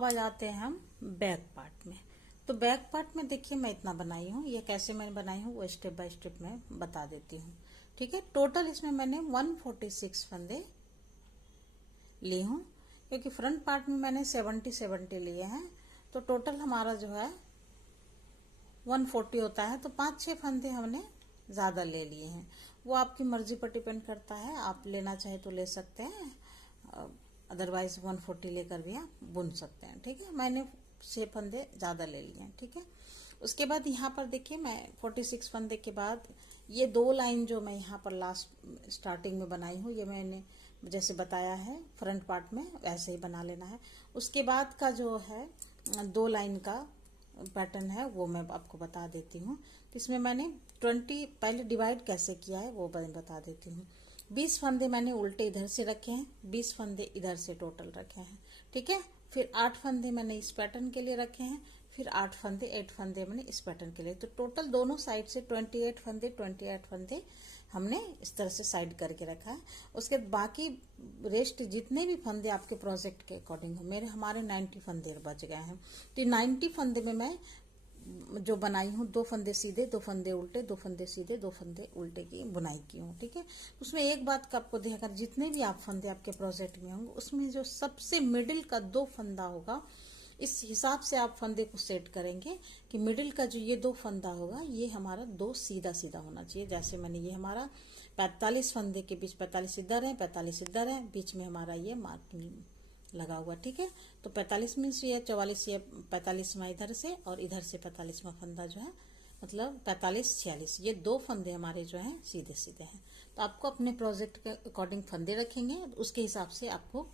अब आ जाते हैं हम बैक पार्ट में। तो बैक पार्ट में देखिए मैं इतना बनाई हूँ, ये कैसे मैंने बनाई हूँ वो स्टेप बाय स्टेप मैं बता देती हूँ। ठीक है, टोटल इसमें मैंने 146 फंदे ली हूँ, क्योंकि फ्रंट पार्ट में मैंने 70 लिए हैं, तो टोटल हमारा जो है 140 होता है। तो 5-6 फंदे हमने ज़्यादा ले लिए हैं, वो आपकी मर्जी पर डिपेंड करता है, आप लेना चाहे तो ले सकते हैं, अदरवाइज 140 लेकर भी आप बुन सकते हैं। ठीक है, मैंने 6 फंदे ज़्यादा ले लिए हैं। ठीक है, उसके बाद यहाँ पर देखिए मैं 46 फंदे के बाद ये 2 लाइन जो मैं यहाँ पर लास्ट स्टार्टिंग में बनाई हूँ, ये मैंने जैसे बताया है फ्रंट पार्ट में वैसे ही बना लेना है। उसके बाद का जो है 2 लाइन का पैटर्न है वो मैं आपको बता देती हूँ। तो इसमें मैंने 20 पहले डिवाइड कैसे किया है वो मैं बता देती हूँ। 20 फंदे मैंने उल्टे इधर से रखे हैं, 20 फंदे इधर से टोटल रखे हैं। ठीक है, फिर 8 फंदे मैंने इस पैटर्न के लिए रखे हैं, फिर 8 फंदे मैंने इस पैटर्न के लिए। तो टोटल दोनों साइड से 28 फंदे हमने इस तरह से साइड करके रखा है। उसके बाकी रेस्ट जितने भी फंदे आपके प्रोजेक्ट के अकॉर्डिंग हो, हमारे 90 फंदे बच गए हैं। तो 90 फंदे में मैं जो बनाई हूँ 2 फंदे सीधे, 2 फंदे उल्टे, 2 फंदे सीधे, 2 फंदे उल्टे की बुनाई की हूँ। ठीक है, उसमें एक बात का आपको देखा, जितने भी आप फंदे आपके प्रोजेक्ट में होंगे उसमें जो सबसे मिडिल का 2 फंदा होगा, इस हिसाब से आप फंदे को सेट करेंगे कि मिडिल का जो ये 2 फंदा होगा ये हमारा 2 सीधा सीधा होना चाहिए। जैसे मैंने ये हमारा 45 फंदे के बीच 45 इधर है, 45 इधर है, बीच में हमारा ये मार्किंग लगा हुआ। ठीक है, तो 45 मीन्स ये 44 ये 45वां इधर से और इधर से 45वां फंदा जो है, मतलब 45-46 ये 2 फंदे हमारे जो हैं सीधे सीधे हैं। तो आपको अपने प्रोजेक्ट के अकॉर्डिंग फंदे रखेंगे, उसके हिसाब से आपको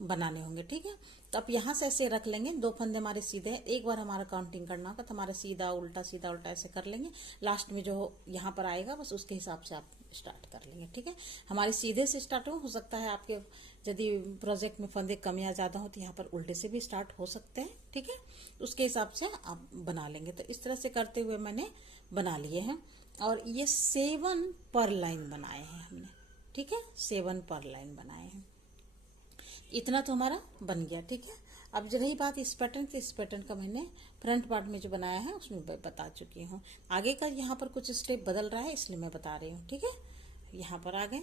बनाने होंगे। ठीक है, तो आप यहाँ से ऐसे रख लेंगे, 2 फंदे हमारे सीधे हैं, एक बार हमारा काउंटिंग करना होगा तो हमारा सीधा उल्टा ऐसे कर लेंगे, लास्ट में जो यहाँ पर आएगा बस उसके हिसाब से आप स्टार्ट कर लेंगे। ठीक है, हमारे सीधे से स्टार्ट हो सकता है आपके यदि प्रोजेक्ट में फंदे कम या ज़्यादा हो तो यहाँ पर उल्टे से भी स्टार्ट हो सकते हैं। ठीक है, उसके हिसाब से आप बना लेंगे। तो इस तरह से करते हुए मैंने बना लिए हैं, और ये 7 पर लाइन बनाए हैं हमने। ठीक है, 7 पर लाइन बनाए हैं, इतना तो हमारा बन गया। ठीक है, अब रही बात इस पैटर्न की, इस पैटर्न का मैंने फ्रंट पार्ट में जो बनाया है उसमें बता चुकी हूँ। आगे का यहाँ पर कुछ स्टेप बदल रहा है इसलिए मैं बता रही हूँ। ठीक है, यहाँ पर आ गए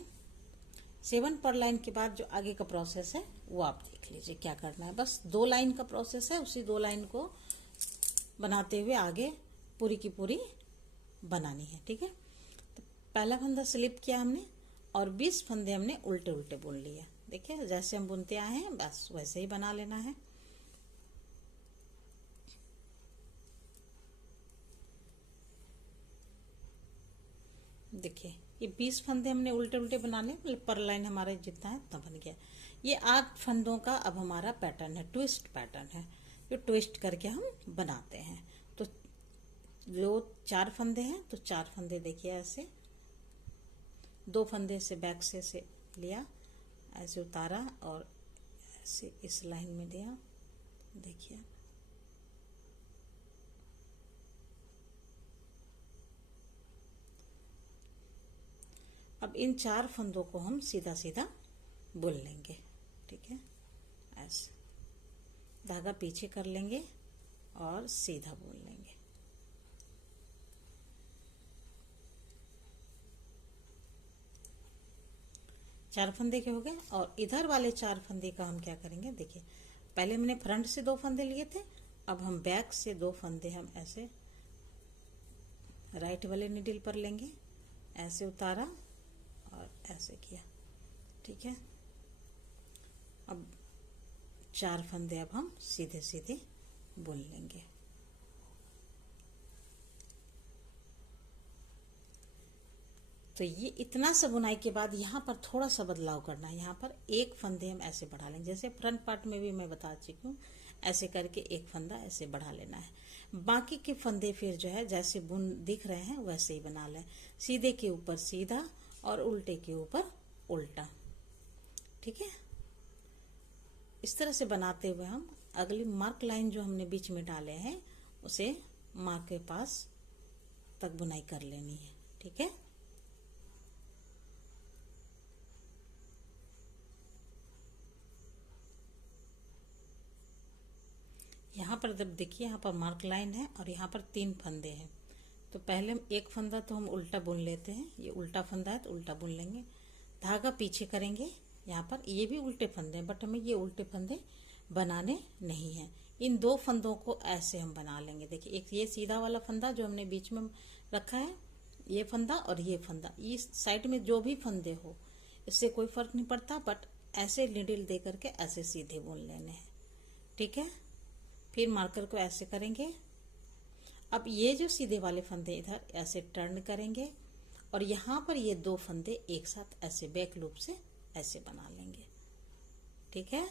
7 पर लाइन के बाद जो आगे का प्रोसेस है वो आप देख लीजिए क्या करना है। बस 2 लाइन का प्रोसेस है, उसी 2 लाइन को बनाते हुए आगे पूरी की पूरी बनानी है। ठीक है, तो पहला फंदा स्लिप किया हमने और 20 फंदे हमने उल्टे उल्टे बुन लिए। देखिए जैसे हम बुनते आए हैं बस वैसे ही बना लेना है। देखिए ये 20 फंदे हमने उल्टे उल्टे बना लिए, मतलब पर लाइन हमारा जितना है उतना बन गया। ये 8 फंदों का अब हमारा पैटर्न है, ट्विस्ट पैटर्न है, जो ट्विस्ट करके हम बनाते हैं। तो जो 4 फंदे हैं तो 4 फंदे देखिए ऐसे 2 फंदे से बैक से लिया, ऐसे उतारा और ऐसे इस लाइन में दिया। देखिए अब इन 4 फंदों को हम सीधा सीधा बुन लेंगे। ठीक है, ऐसे धागा पीछे कर लेंगे और सीधा बुन लेंगे। चार फंदे के हो गए, और इधर वाले 4 फंदे का हम क्या करेंगे, देखिए पहले मैंने फ्रंट से 2 फंदे लिए थे, अब हम बैक से 2 फंदे हम ऐसे राइट वाले नीडल पर लेंगे, ऐसे उतारा और ऐसे किया। ठीक है, अब 4 फंदे अब हम सीधे सीधे बुन लेंगे। तो ये इतना सा बुनाई के बाद यहाँ पर थोड़ा सा बदलाव करना है। यहाँ पर 1 फंदे हम ऐसे बढ़ा लेंगे, जैसे फ्रंट पार्ट में भी मैं बता चुकी हूँ, ऐसे करके 1 फंदा ऐसे बढ़ा लेना है। बाकी के फंदे फिर जो है जैसे बुन दिख रहे हैं वैसे ही बना लें, सीधे के ऊपर सीधा और उल्टे के ऊपर उल्टा। ठीक है, इस तरह से बनाते हुए हम अगली मार्क लाइन जो हमने बीच में डाले हैं उसे मार्क के पास तक बुनाई कर लेनी है। ठीक है, पर जब देखिए यहाँ पर मार्क लाइन है और यहाँ पर 3 फंदे हैं, तो पहले एक फंदा तो हम उल्टा बुन लेते हैं। ये उल्टा फंदा है तो उल्टा बुन लेंगे, धागा पीछे करेंगे। यहाँ पर ये भी उल्टे फंदे हैं, बट हमें ये उल्टे फंदे बनाने नहीं हैं। इन 2 फंदों को ऐसे हम बना लेंगे। देखिए एक ये सीधा वाला फंदा जो हमने बीच में रखा है, ये फंदा और ये फंदा, इस साइड में जो भी फंदे हो इससे कोई फर्क नहीं पड़ता, बट ऐसे नीडल दे करके ऐसे सीधे बुन लेने हैं। ठीक है, फिर मार्कर को ऐसे करेंगे। अब ये जो सीधे वाले फंदे इधर ऐसे टर्न करेंगे और यहाँ पर ये 2 फंदे एक साथ ऐसे बैक लूप से ऐसे बना लेंगे। ठीक है,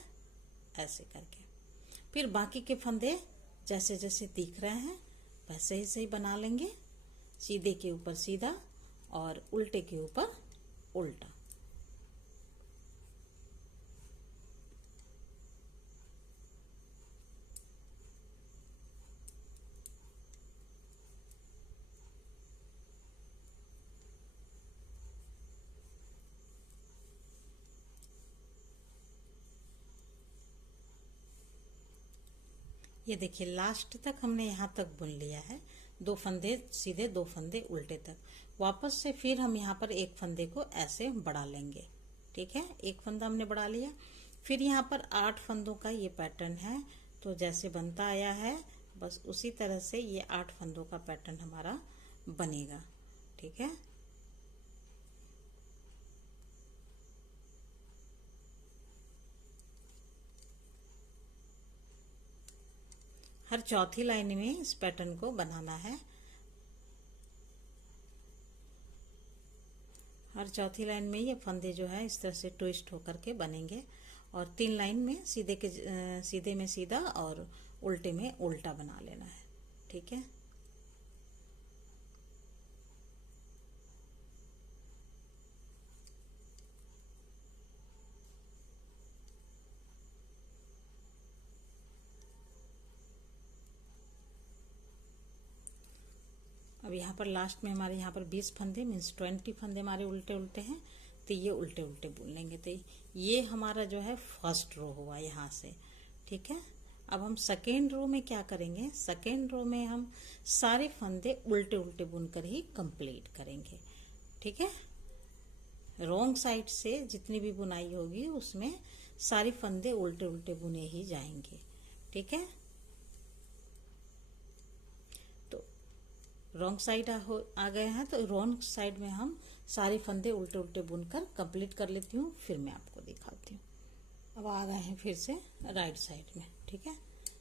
ऐसे करके फिर बाकी के फंदे जैसे जैसे दिख रहे हैं वैसे ही सही बना लेंगे। सीधे के ऊपर सीधा और उल्टे के ऊपर उल्टा। ये देखिए लास्ट तक हमने यहाँ तक बुन लिया है, 2 फंदे सीधे 2 फंदे उल्टे तक। वापस से फिर हम यहाँ पर एक फंदे को ऐसे बढ़ा लेंगे। ठीक है, एक फंदा हमने बढ़ा लिया। फिर यहाँ पर 8 फंदों का ये पैटर्न है, तो जैसे बनता आया है बस उसी तरह से ये 8 फंदों का पैटर्न हमारा बनेगा। ठीक है, हर चौथी लाइन में इस पैटर्न को बनाना है। हर चौथी लाइन में ये फंदे जो है इस तरह से ट्विस्ट होकर के बनेंगे और 3 लाइन में सीधे में सीधा और उल्टे में उल्टा बना लेना है। ठीक है, अब यहाँ पर लास्ट में हमारे यहाँ पर 20 फंदे मीन्स 20 फंदे हमारे उल्टे उल्टे हैं, तो ये उल्टे उल्टे बुन लेंगे। तो ये हमारा जो है फर्स्ट रो हुआ यहाँ से। ठीक है, अब हम सेकेंड रो में क्या करेंगे, सेकेंड रो में हम सारे फंदे उल्टे उल्टे बुनकर ही कंप्लीट करेंगे। ठीक है, रॉन्ग साइड से जितनी भी बुनाई होगी उसमें सारे फंदे उल्टे उल्टे बुने ही जाएंगे। ठीक है, रॉन्ग साइड आ गए हैं, तो रॉन्ग साइड में हम सारे फंदे उल्टे उल्टे बुनकर कंप्लीट कर लेती हूँ, फिर मैं आपको दिखाती हूँ। अब आ गए हैं फिर से राइट साइड में। ठीक है,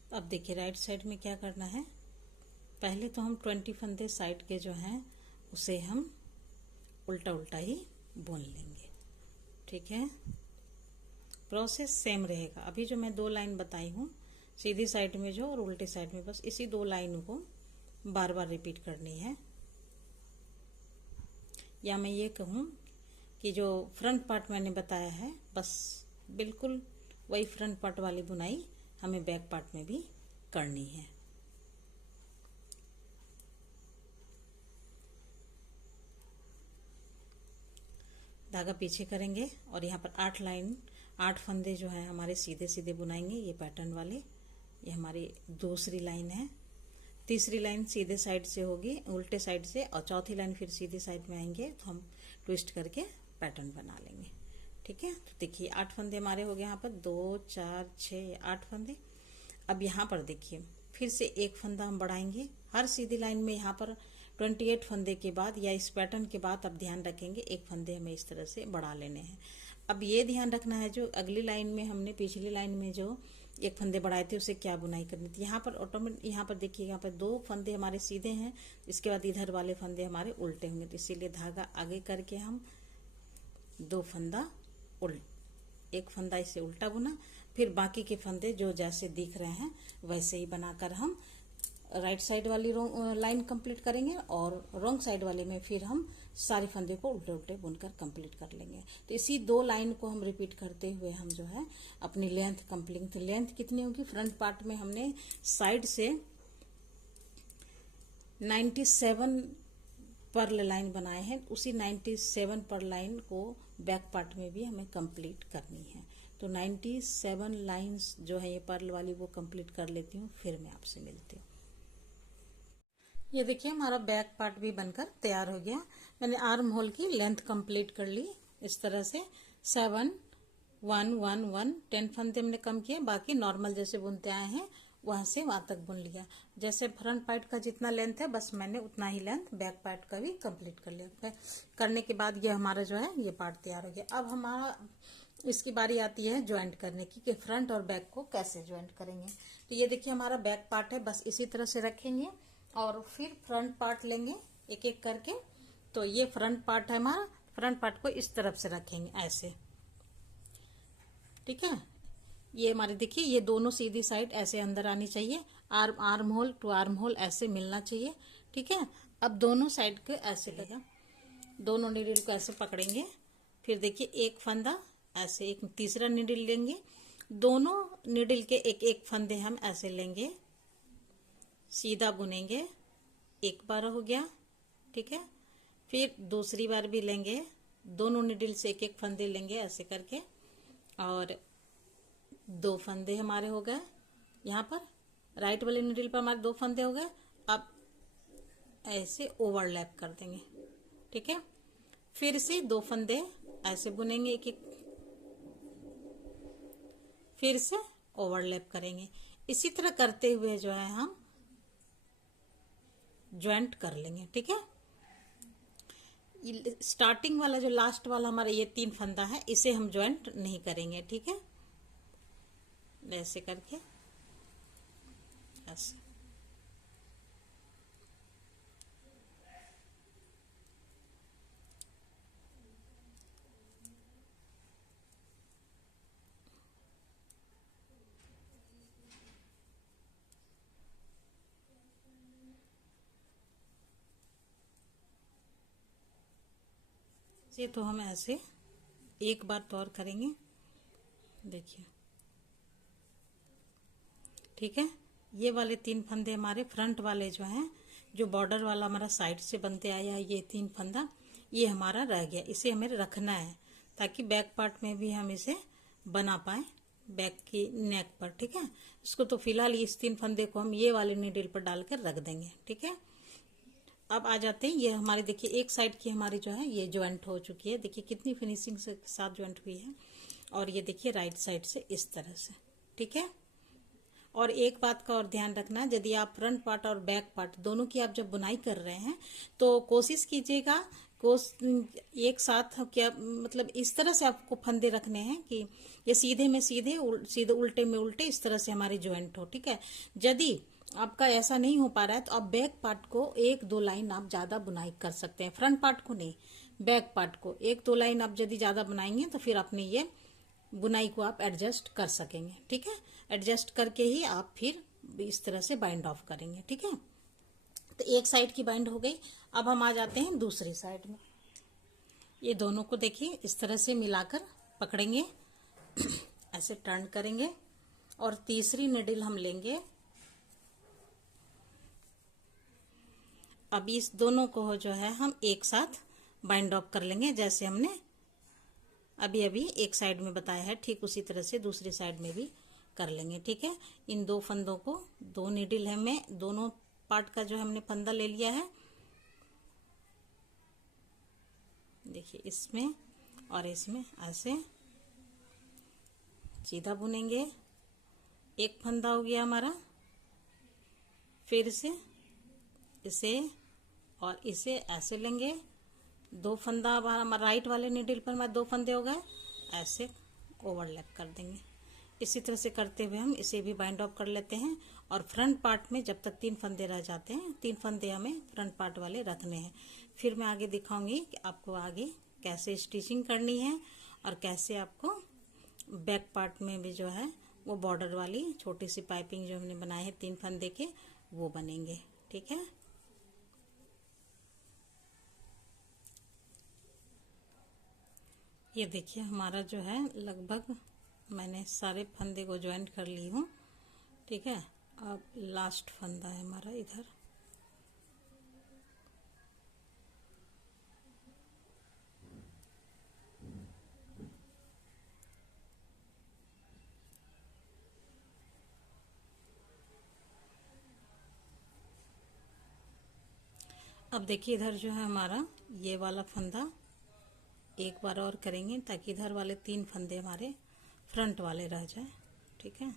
तो अब देखिए राइट साइड में क्या करना है, पहले तो हम 20 फंदे साइड के जो हैं उसे हम उल्टा उल्टा ही बुन लेंगे। ठीक है, प्रोसेस सेम रहेगा। अभी जो मैं 2 लाइन बताई हूँ, सीधी साइड में जो और उल्टे साइड में, बस इसी 2 लाइनों को बार बार रिपीट करनी है। या मैं ये कहूँ कि जो फ्रंट पार्ट मैंने बताया है बस बिल्कुल वही फ्रंट पार्ट वाली बुनाई हमें बैक पार्ट में भी करनी है। धागा पीछे करेंगे और यहाँ पर 8 फंदे जो है हमारे सीधे सीधे बुनाएंगे, ये पैटर्न वाले। ये हमारी दूसरी लाइन है। तीसरी लाइन सीधे साइड से होगी उल्टे साइड से, और चौथी लाइन फिर सीधे साइड में आएंगे तो हम ट्विस्ट करके पैटर्न बना लेंगे। ठीक है, तो देखिए 8 फंदे हमारे हो गए यहाँ पर, 2 4 6 8 फंदे। अब यहाँ पर देखिए फिर से एक फंदा हम बढ़ाएंगे। हर सीधी लाइन में यहाँ पर 28 फंदे के बाद या इस पैटर्न के बाद अब ध्यान रखेंगे एक फंदे हमें इस तरह से बढ़ा लेने हैं। अब ये ध्यान रखना है जो अगली लाइन में हमने पिछली लाइन में जो एक फंदे बढ़ाए थे उसे क्या बुनाई करनी थी। यहाँ पर ऑटोमेटिक यहाँ पर देखिए यहाँ पर 2 फंदे हमारे सीधे हैं, इसके बाद इधर वाले फंदे हमारे उल्टे होंगे, तो इसीलिए धागा आगे करके हम 2 फंदा एक फंदा इसे उल्टा बुना, फिर बाकी के फंदे जो जैसे दिख रहे हैं वैसे ही बनाकर हम राइट साइड वाली लाइन कंप्लीट करेंगे और रॉन्ग साइड वाले में फिर हम सारे फंदे को उल्टे उल्टे बुनकर कंप्लीट कर लेंगे। तो इसी 2 लाइन को हम रिपीट करते हुए हम जो है अपनी लेंथ कंप्लीट। लेंथ कितनी होगी, फ्रंट पार्ट में हमने साइड से 97 पर लाइन बनाए हैं, उसी 97 पर लाइन को बैक पार्ट में भी हमें कंप्लीट करनी है। तो 97 लाइंस जो है ये पर्ल वाली वो कंप्लीट कर लेती हूँ, फिर मैं आपसे मिलती हूँ। ये देखिए हमारा बैक पार्ट भी बनकर तैयार हो गया। मैंने आर्म होल की लेंथ कंप्लीट कर ली इस तरह से। 7 1 1 1 10 फंदे हमने कम किए, बाकी नॉर्मल जैसे बुनते आए हैं वहां से वहां तक बुन लिया। जैसे फ्रंट पार्ट का जितना लेंथ है बस मैंने उतना ही लेंथ बैक पार्ट का भी कंप्लीट कर लिया। करने के बाद ये हमारा जो है ये पार्ट तैयार हो गया। अब हमारा इसकी बारी आती है ज्वाइंट करने की कि फ्रंट और बैक को कैसे ज्वाइंट करेंगे। तो ये देखिए हमारा बैक पार्ट है, बस इसी तरह से रखेंगे और फिर फ्रंट पार्ट लेंगे एक एक करके। तो ये फ्रंट पार्ट है हमारा, फ्रंट पार्ट को इस तरफ से रखेंगे ऐसे, ठीक है। ये हमारे देखिए ये दोनों सीधी साइड ऐसे अंदर आनी चाहिए, arm hole to arm hole ऐसे मिलना चाहिए, ठीक है। अब दोनों साइड को ऐसे लगा, दोनों नीडल को ऐसे पकड़ेंगे, फिर देखिए एक फंदा ऐसे, एक तीसरा नीडल लेंगे, दोनों नीडल के एक एक फंदे हम ऐसे लेंगे, सीधा बुनेंगे, एक बार हो गया, ठीक है। फिर दूसरी बार भी लेंगे, दोनों नीडल से एक एक फंदे लेंगे ऐसे करके, और दो फंदे हमारे हो गए। यहाँ पर राइट वाले नीडल पर हमारे दो फंदे हो गए। अब ऐसे ओवरलैप कर देंगे, ठीक है। फिर से दो फंदे ऐसे बुनेंगे एक एक, फिर से ओवरलैप करेंगे। इसी तरह करते हुए जो है हम ज्वाइंट कर लेंगे, ठीक है। स्टार्टिंग वाला जो लास्ट वाला हमारा ये 3 फंदा है इसे हम ज्वाइंट नहीं करेंगे, ठीक है। ऐसे करके ऐसे, ये तो हम ऐसे एक बार तो और करेंगे, देखिए, ठीक है। ये वाले 3 फंदे हमारे फ्रंट वाले जो हैं, जो बॉर्डर वाला हमारा साइड से बनते आया है, ये 3 फंदा ये हमारा रह गया, इसे हमें रखना है ताकि बैक पार्ट में भी हम इसे बना पाए बैक की नेक पर, ठीक है। इसको तो फिलहाल इस 3 फंदे को हम ये वाले नीडल पर डालकर रख देंगे, ठीक है। अब आ जाते हैं, ये हमारे देखिए एक साइड की हमारी जो है ये ज्वाइंट हो चुकी है, देखिए कितनी फिनिशिंग से साथ ज्वाइंट हुई है। और ये देखिए राइट साइड से इस तरह से, ठीक है। और एक बात का और ध्यान रखना, यदि आप फ्रंट पार्ट और बैक पार्ट दोनों की आप जब बुनाई कर रहे हैं तो कोशिश कीजिएगा एक साथ क्या मतलब इस तरह से आपको फंदे रखने हैं कि ये सीधे में सीधे, सीधे उल्टे में उल्टे, इस तरह से हमारी ज्वाइंट हो, ठीक है। यदि आपका ऐसा नहीं हो पा रहा है तो आप बैक पार्ट को 1-2 लाइन आप ज्यादा बुनाई कर सकते हैं, फ्रंट पार्ट को नहीं, बैक पार्ट को 1-2 लाइन आप यदि ज्यादा बनाएंगे तो फिर अपने ये बुनाई को आप एडजस्ट कर सकेंगे, ठीक है। एडजस्ट करके ही आप फिर इस तरह से बाइंड ऑफ करेंगे, ठीक है। तो एक साइड की बाइंड हो गई। अब हम आ जाते हैं दूसरी साइड में। ये दोनों को देखिए इस तरह से मिलाकर पकड़ेंगे ऐसे टर्न करेंगे और तीसरी निडल हम लेंगे। अब इस दोनों को जो है हम एक साथ बाइंड ऑफ कर लेंगे, जैसे हमने अभी अभी एक साइड में बताया है ठीक उसी तरह से दूसरी साइड में भी कर लेंगे, ठीक है। इन दो फंदों को, दो नीडल है में दोनों पार्ट का जो हमने फंदा ले लिया है, देखिए इसमें और इसमें ऐसे सीधा बुनेंगे। एक फंदा हो गया हमारा, फिर से इसे और इसे ऐसे लेंगे, दो फंदा हमारा राइट वाले नीडल पर हमारे दो फंदे हो गए, ऐसे ओवरलैप कर देंगे। इसी तरह से करते हुए हम इसे भी बाइंड ऑफ कर लेते हैं। और फ्रंट पार्ट में जब तक 3 फंदे रह जाते हैं, 3 फंदे हमें फ्रंट पार्ट वाले रखने हैं। फिर मैं आगे दिखाऊंगी कि आपको आगे कैसे स्टिचिंग करनी है और कैसे आपको बैक पार्ट में भी जो है वो बॉर्डर वाली छोटी सी पाइपिंग जो हमने बनाए हैं 3 फंदे के वो बनेंगे, ठीक है। ये देखिए हमारा जो है लगभग मैंने सारे फंदे को ज्वाइंट कर ली हूँ, ठीक है। अब लास्ट फंदा है हमारा इधर, अब देखिए इधर जो है हमारा ये वाला फंदा एक बार और करेंगे ताकि इधर वाले 3 फंदे हमारे फ्रंट वाले रह जाए। ठीक है,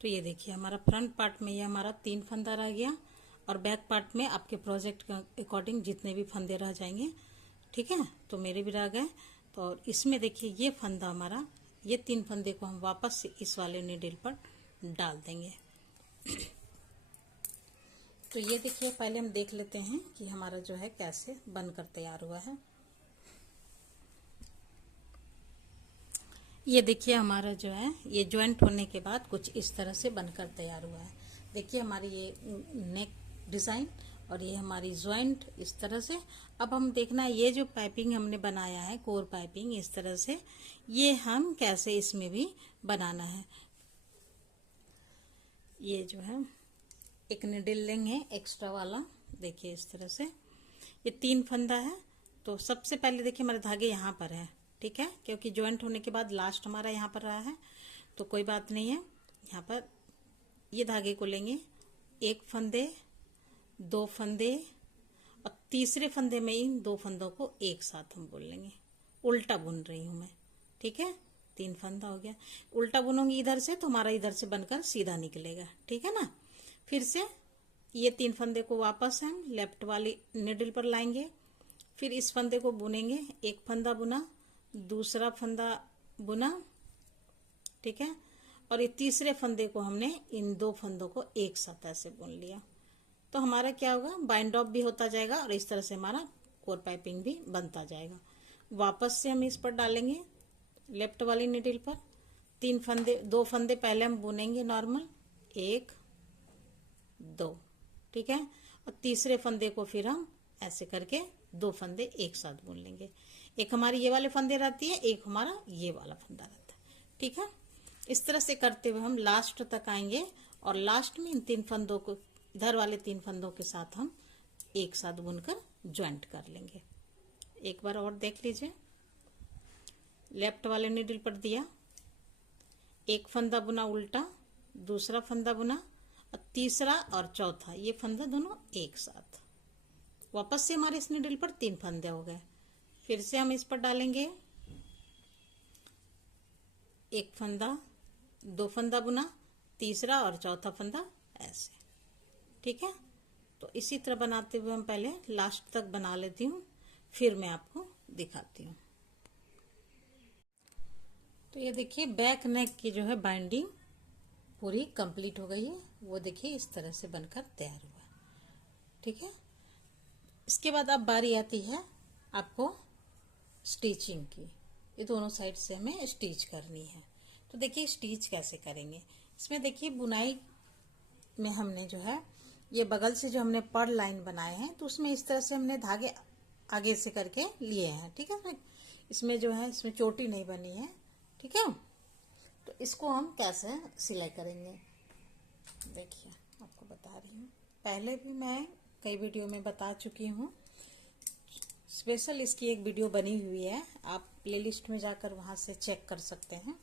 तो ये देखिए हमारा फ्रंट पार्ट में ये हमारा 3 फंदा रह गया और बैक पार्ट में आपके प्रोजेक्ट के अकॉर्डिंग जितने भी फंदे रह जाएंगे। ठीक है, तो मेरे भी रह गए। तो इसमें देखिए ये फंदा हमारा, ये 3 फंदे को हम वापस से इस वाले नीडल पर डाल देंगे। तो ये देखिए पहले हम देख लेते हैं कि हमारा जो है कैसे बनकर तैयार हुआ है। ये देखिए हमारा जो है ये ज्वाइंट होने के बाद कुछ इस तरह से बनकर तैयार हुआ है। देखिए हमारी ये नेक डिजाइन और ये हमारी ज्वाइंट इस तरह से। अब हम देखना है ये जो पाइपिंग हमने बनाया है, कोर पाइपिंग इस तरह से, ये हम कैसे इसमें भी बनाना है। ये जो है एक निडल लेंगे एक्स्ट्रा वाला, देखिए इस तरह से। ये 3 फंदा है, तो सबसे पहले देखिए हमारे धागे यहाँ पर है। ठीक है, क्योंकि ज्वाइंट होने के बाद लास्ट हमारा यहाँ पर रहा है, तो कोई बात नहीं है। यहाँ पर ये धागे को लेंगे, 1 फंदे, 2 फंदे और तीसरे फंदे में इन 2 फंदों को एक साथ हम बुन लेंगे। उल्टा बुन रही हूं मैं। ठीक है, 3 फंदा हो गया। उल्टा बुनूंगी इधर से तो हमारा इधर से बनकर सीधा निकलेगा। ठीक है ना। फिर से ये 3 फंदे को वापस हम लेफ्ट वाली निडल पर लाएंगे, फिर इस फंदे को बुनेंगे, 1 फंदा बुना, दूसरा फंदा बुना। ठीक है, और ये तीसरे फंदे को हमने इन 2 फंदों को एक साथ ऐसे बुन लिया। तो हमारा क्या होगा, बाइंड ऑफ भी होता जाएगा और इस तरह से हमारा कोर पाइपिंग भी बनता जाएगा। वापस से हम इस पर डालेंगे लेफ्ट वाली निडल पर 3 फंदे, 2 फंदे पहले हम बुनेंगे नॉर्मल, 1 2। ठीक है, और तीसरे फंदे को फिर हम ऐसे करके 2 फंदे एक साथ बुन लेंगे। एक हमारी ये वाले फंदे रहती है, एक हमारा ये वाला फंदा रहता है। ठीक है, इस तरह से करते हुए हम लास्ट तक आएंगे और लास्ट में इन 3 फंदों को इधर वाले 3 फंदों के साथ हम एक साथ बुनकर ज्वाइंट कर लेंगे। एक बार और देख लीजिए, लेफ्ट वाले निडल पर दिया, 1 फंदा बुना उल्टा, दूसरा फंदा बुना और तीसरा और चौथा ये फंदा दोनों एक साथ। वापस से हमारे इस निडल पर 3 फंदे हो गए। फिर से हम इस पर डालेंगे, 1 फंदा, 2 फंदा बुना, तीसरा और चौथा फंदा ऐसे। ठीक है, तो इसी तरह बनाते हुए हम पहले लास्ट तक बना लेती हूँ, फिर मैं आपको दिखाती हूँ। तो ये देखिए बैक नेक की जो है बाइंडिंग पूरी कंप्लीट हो गई है। वो देखिए इस तरह से बनकर तैयार हुआ। ठीक है, इसके बाद अब बारी आती है आपको स्टिचिंग की। ये दोनों साइड से हमें स्टिच करनी है। तो देखिए स्टिच कैसे करेंगे। इसमें देखिए बुनाई में हमने जो है ये बगल से जो हमने पर लाइन बनाए हैं, तो उसमें इस तरह से हमने धागे आगे से करके लिए हैं। ठीक है, इसमें जो है इसमें चोटी नहीं बनी है। ठीक है, तो इसको हम कैसे सिलाई करेंगे देखिए आपको बता रही हूँ। पहले भी मैं कई वीडियो में बता चुकी हूँ, स्पेशल इसकी एक वीडियो बनी हुई है, आप प्लेलिस्ट में जाकर वहां से चेक कर सकते हैं।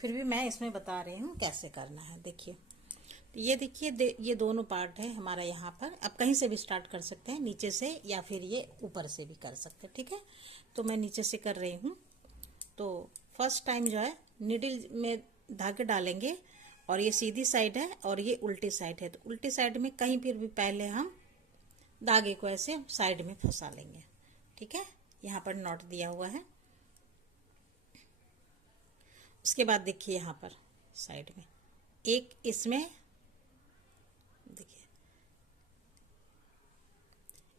फिर भी मैं इसमें बता रही हूँ कैसे करना है। देखिए ये देखिए ये दोनों पार्ट है हमारा। यहाँ पर आप कहीं से भी स्टार्ट कर सकते हैं, नीचे से या फिर ये ऊपर से भी कर सकते हैं। ठीक है, तो मैं नीचे से कर रही हूँ। तो फर्स्ट टाइम जो है निडल में धागे डालेंगे और ये सीधी साइड है और ये उल्टी साइड है, तो उल्टी साइड में कहीं पर भी पहले हम धागे को ऐसे साइड में फंसा लेंगे। ठीक है, यहाँ पर नॉट दिया हुआ है। उसके बाद देखिए यहाँ पर साइड में एक इसमें देखिए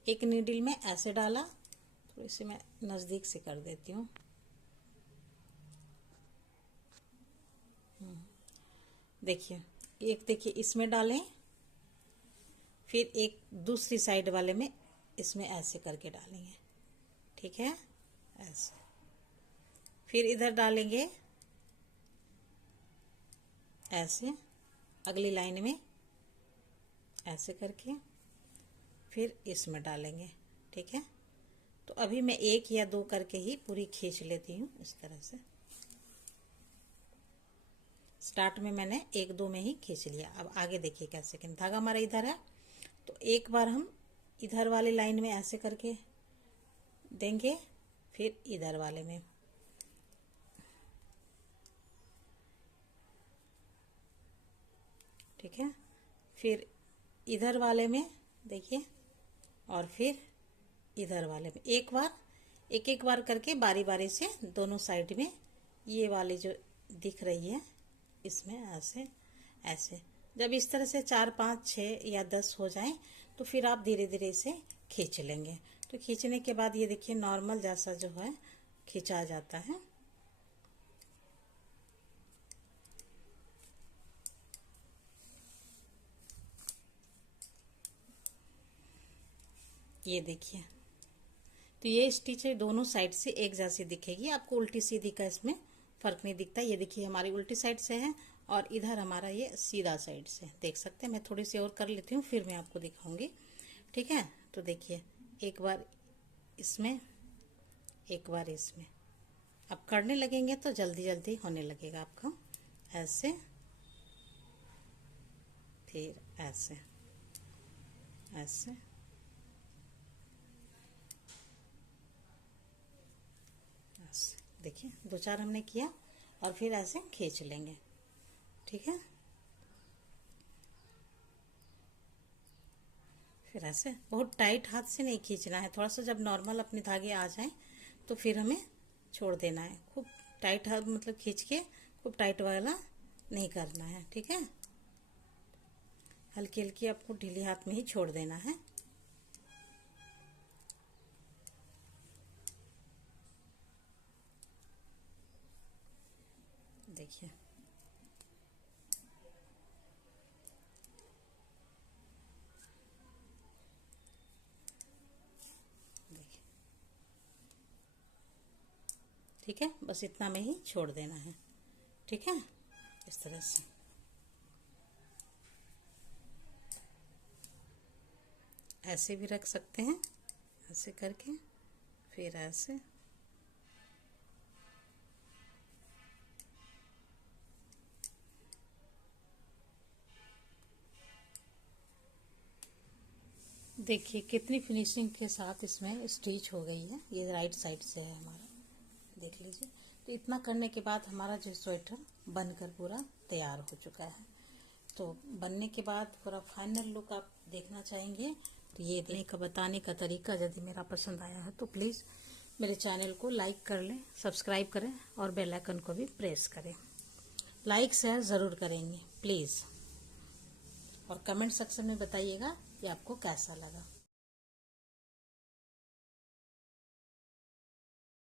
एक नीडल में ऐसे डाला, तो इसे मैं नजदीक से कर देती हूँ। देखिए एक देखिए इसमें डालें, फिर एक दूसरी साइड वाले में इसमें ऐसे करके डालेंगे। ठीक है, ऐसे फिर इधर डालेंगे ऐसे अगली लाइन में ऐसे करके, फिर इसमें डालेंगे। ठीक है, तो अभी मैं 1 या 2 करके ही पूरी खींच लेती हूँ इस तरह से। स्टार्ट में मैंने 1-2 में ही खींच लिया। अब आगे देखिए कैसे, कि धागा हमारा इधर है तो एक बार हम इधर वाली लाइन में ऐसे करके देंगे, फिर इधर वाले में, ठीक है, फिर इधर वाले में देखिए, और फिर इधर वाले में एक बार, एक बार करके बारी बारी से दोनों साइड में ये वाली जो दिख रही है इसमें ऐसे ऐसे। जब इस तरह से 4, 5, 6 या 10 हो जाए तो फिर आप धीरे धीरे इसे खींच लेंगे। तो खींचने के बाद ये देखिए नॉर्मल जैसा जो है खींचा जाता है। ये देखिए, तो ये स्टिच है दोनों साइड से एक जैसी दिखेगी, आपको उल्टी सीधी का इसमें फर्क नहीं दिखता। ये देखिए हमारी उल्टी साइड से है और इधर हमारा ये सीधा साइड से, देख सकते हैं। मैं थोड़ी सी और कर लेती हूँ फिर मैं आपको दिखाऊंगी, ठीक है। तो देखिए एक बार इसमें, एक बार इसमें, अब करने लगेंगे तो जल्दी जल्दी होने लगेगा आपको। ऐसे, फिर ऐसे ऐसे, ऐसे, देखिए 2-4 हमने किया और फिर ऐसे खींच लेंगे, ठीक है। फिर ऐसे बहुत टाइट हाथ से नहीं खींचना है, थोड़ा सा जब नॉर्मल अपने धागे आ जाए तो फिर हमें छोड़ देना है। खूब टाइट हाथ मतलब खींच के खूब टाइट वाला नहीं करना है, ठीक है। हल्की हल्की आपको ढीली हाथ में ही छोड़ देना है। देखिए देखिए, ठीक है, बस इतना में ही छोड़ देना है, ठीक है। इस तरह से ऐसे भी रख सकते हैं, ऐसे करके, फिर ऐसे, देखिए कितनी फिनिशिंग के साथ इसमें स्टिच हो गई है। ये राइट साइड से है हमारा, देख लीजिए। तो इतना करने के बाद हमारा जो स्वेटर बनकर पूरा तैयार हो चुका है। तो बनने के बाद पूरा फाइनल लुक आप देखना चाहेंगे तो ये देखने का बताने का तरीका यदि मेरा पसंद आया है तो प्लीज़ मेरे चैनल को लाइक कर लें, सब्सक्राइब करें और बेल आइकन को भी प्रेस करें। लाइक शेयर ज़रूर करेंगे प्लीज़, और कमेंट सेक्शन में बताइएगा कि आपको कैसा लगा।